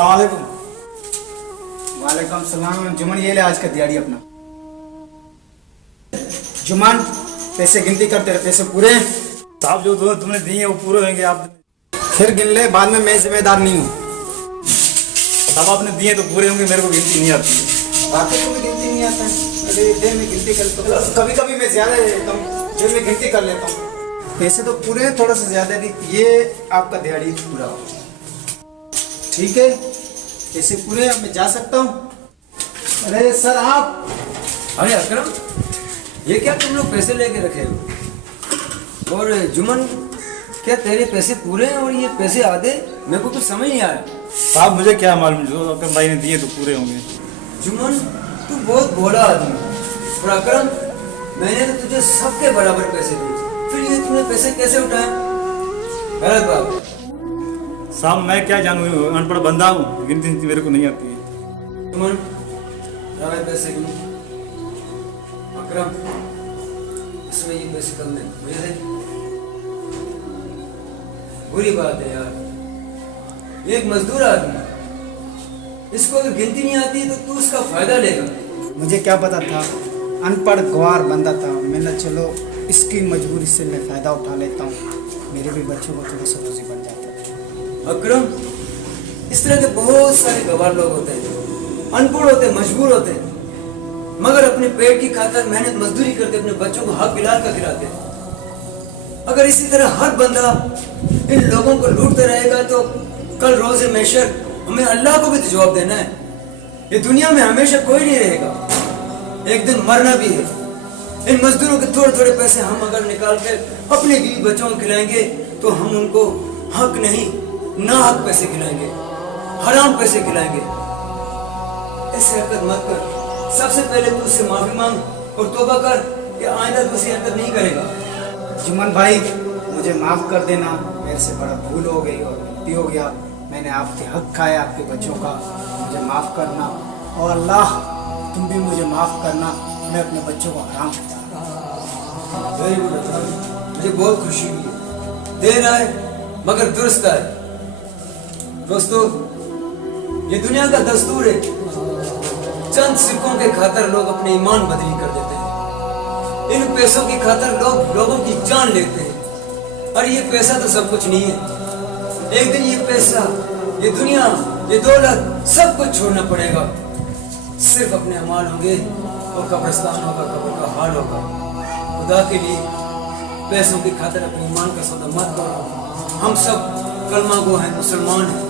अस्सलाम वालेकुम। वालेकुम सलाम। जुमन ये ले आज का दिहाड़ी अपना। जुमन पैसे गिनती कर, तेरे पैसे पूरे हैं? साहब जो तुमने दिए वो पूरे होंगे। आप फिर गिन ले, बाद में मैं जिम्मेदार नहीं हूँ। साहब आपने दिए तो पूरे होंगे, मेरे को गिनती नहीं आती है। बाकी तुम्हें गिनती नहीं आता है? अरे दिन में गिनती कर लेता हूँ, कभी कभी मैं ज्यादा दे देता हूँ, दिन में गिनती कर लेता हूँ। पैसे तो पूरे हैं, थोड़ा सा ज्यादा दी। ये आपका दिहाड़ी पूरा हो, ठीक है? पैसे पूरे, अब मैं जा सकता हूँ? अरे सर आप। अरे अकरम, ये क्या तुम लोग पैसे लेके रखे हो? और जुमन, क्या तेरे पैसे पूरे हैं और ये पैसे आधे? मेरे को तो समझ नहीं आया। साहब मुझे क्या मालूम, जो अकरम भाई ने दिए तो पूरे होंगे। जुमन, तू बहुत भोला आदमी है। और अकरम, मैंने तो तुझे सबके बराबर पैसे दिए, फिर ये तूने पैसे कैसे उठाए? गलत बात। साहब मैं क्या जानूँ, अनपढ़ बंदा हूँ, गिनती मेरे को नहीं आती है। जुमन, मेरे पैसे गिनो। अकरम, इसमें ये पैसे कम है, मुझे दे। बुरी बात है यार, ये एक मजदूर आदमी, इसको अगर गिनती नहीं आती तो तू उसका फायदा लेगा। मुझे क्या पता था, अनपढ़ गवार बंदा था। मैंने चलो इसकी मजबूरी से मैं फ़ायदा उठा लेता हूँ, मेरे भी बच्चों को थोड़ा सा रोज़ी बन जाता है। अकरम, इस तरह के बहुत सारे गवार लोग होते हैं, अनपढ़ होते हैं, मजबूर होते हैं, मगर अपने पेट की खातिर मेहनत मजदूरी करके अपने बच्चों को हक बिलाल का खिलाते हैं। अगर इसी तरह हर बंदा इन लोगों को लूटता रहेगा तो कल रोज़े महशर हमें अल्लाह को भी तो जवाब देना है। ये दुनिया में हमेशा कोई नहीं रहेगा, एक दिन मरना भी है। इन मजदूरों के थोड़े थोड़े पैसे हम अगर निकाल कर अपने बीवी बच्चों को खिलाएंगे तो हम उनको हक नहीं, ना हक पैसे खिलाएंगे, हराम पैसे खिलाएंगे। ऐसे हरकत मत कर। सबसे पहले तू उससे माफी मांग और तौबा कर कि आइंदा तू ऐसी हरकत नहीं करेगा। जुमन भाई मुझे माफ़ कर देना, मेरे से बड़ा भूल हो गई और गलती हो गया। मैंने आपके हक खाया, आपके बच्चों का, मुझे माफ़ करना। और अल्लाह तुम भी मुझे माफ़ करना, मैं अपने बच्चों को हराम करता। वेरी गुड, मुझे बहुत खुशी हुई। देर आए मगर दुरुस्त आए। दोस्तों, ये दुनिया का दस्तूर है, चंद सिक्कों के खातिर लोग अपने ईमान बदली कर देते हैं। इन पैसों की खातिर लोग लोगों की जान लेते हैं। और ये पैसा तो सब कुछ नहीं है। एक दिन ये पैसा, ये दुनिया, ये दौलत सब कुछ छोड़ना पड़ेगा। सिर्फ अपने अमाल होंगे और कब्रिस्तान होगा, कब्र का हाल होगा। खुदा के लिए पैसों की खातिर अपने ईमान का सौदा मत करो। हम सब कलमा गो हैं, मुसलमान हैं।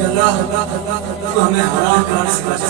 अल्लाह अल्लाह अल्लाह अल्लाह हमें हराम खाने से बचा।